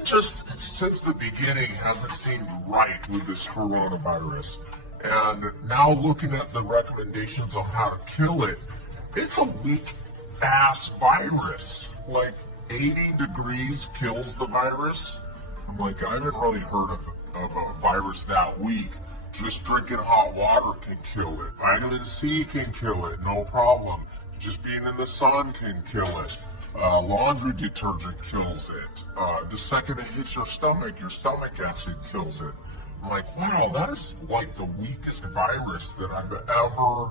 something just since the beginning hasn't seemed right with this coronavirus. And now looking at the recommendations on how to kill it, it's a weak-ass virus. Like 80 degrees kills the virus. I'm like, I haven't really heard of a virus that weak. Just drinking hot water can kill it. Vitamin C can kill it, no problem. Just being in the sun can kill it. Laundry detergent kills it. The second it hits your stomach acid kills it. I'm like, wow, that is like the weakest virus that I've ever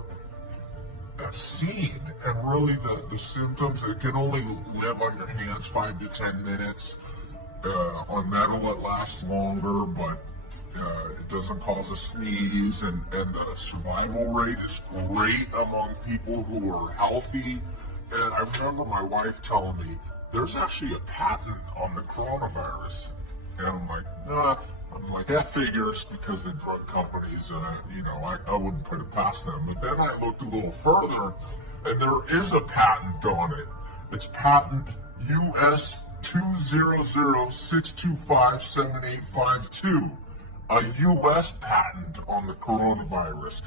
seen. And really the symptoms, it can only live on your hands 5 to 10 minutes. On metal it lasts longer, but it doesn't cause a sneeze, and the survival rate is great among people who are healthy. And I remember my wife telling me, there's actually a patent on the coronavirus. And I'm like, nah. I'm like, that figures, because the drug companies, I wouldn't put it past them. But then I looked a little further, and there is a patent on it. It's patent US 200-625-7852, a US patent on the coronavirus.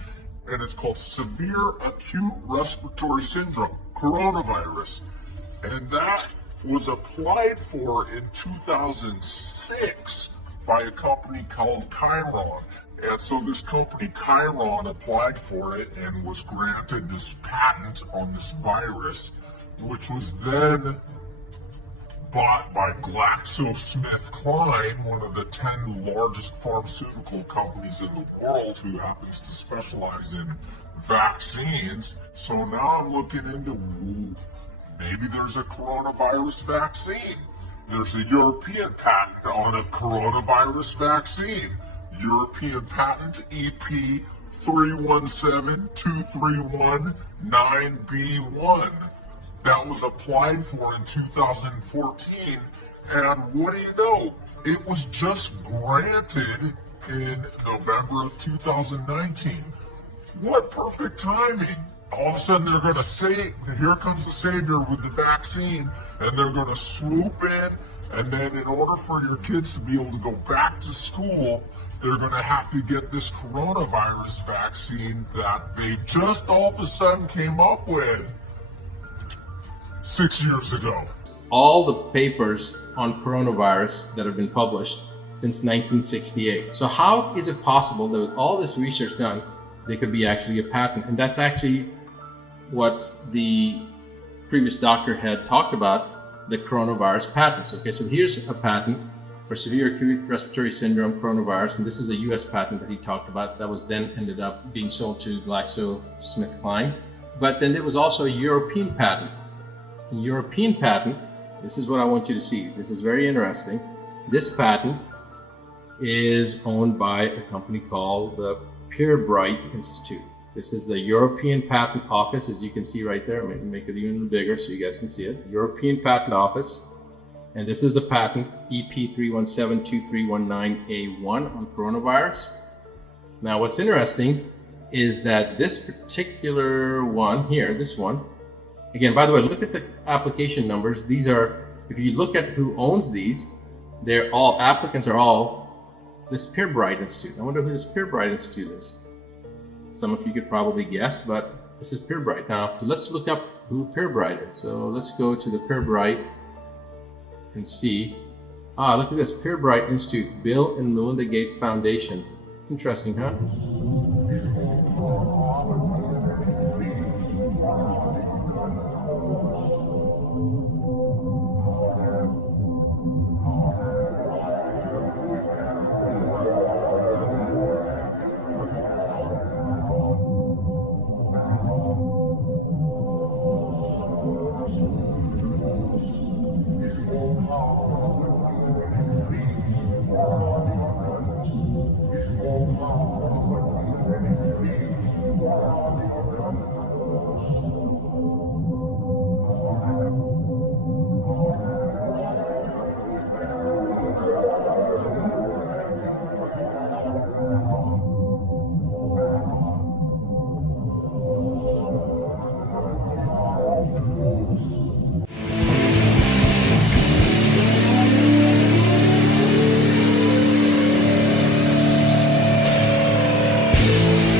And it's called Severe Acute Respiratory Syndrome, coronavirus. And that was applied for in 2006 by a company called Chiron. And so this company Chiron applied for it and was granted this patent on this virus, which was then bought by GlaxoSmithKline, one of the 10 largest pharmaceutical companies in the world, who happens to specialize in vaccines. So now I'm looking into, maybe there's a coronavirus vaccine. There's a European patent on a coronavirus vaccine. European patent EP 317231-9B1. That was applied for in 2014, and what do you know? It was just granted in November of 2019. What perfect timing! All of a sudden they're going to say, here comes the savior with the vaccine, and they're going to swoop in, and then in order for your kids to be able to go back to school, they're going to have to get this coronavirus vaccine that they just all of a sudden came up with 6 years ago. All the papers on coronavirus that have been published since 1968. So how is it possible that with all this research done, there could be actually a patent? And that's actually what the previous doctor had talked about, the coronavirus patents. Okay, so here's a patent for severe acute respiratory syndrome coronavirus, and this is a US patent that he talked about that was then ended up being sold to GlaxoSmithKline. But then there was also a European patent. A European patent, this is what I want you to see. This is very interesting. This patent is owned by a company called the Pirbright Institute. This is the European Patent Office, as you can see right there. Maybe make it even bigger so you guys can see it. European Patent Office. And this is a patent, EP 3172319A1 on coronavirus. Now, what's interesting is that this particular one here, this one, again, by the way, look at the application numbers. These are, if you look at who owns these, they're all, applicants are all this Pirbright Institute. I wonder who this Pirbright Institute is. Some of you could probably guess, but this is Pirbright. Now, so let's look up who Pirbright is. So let's go to the Pirbright and see. Look at this, Pirbright Institute, Bill and Melinda Gates Foundation. Interesting, huh? you.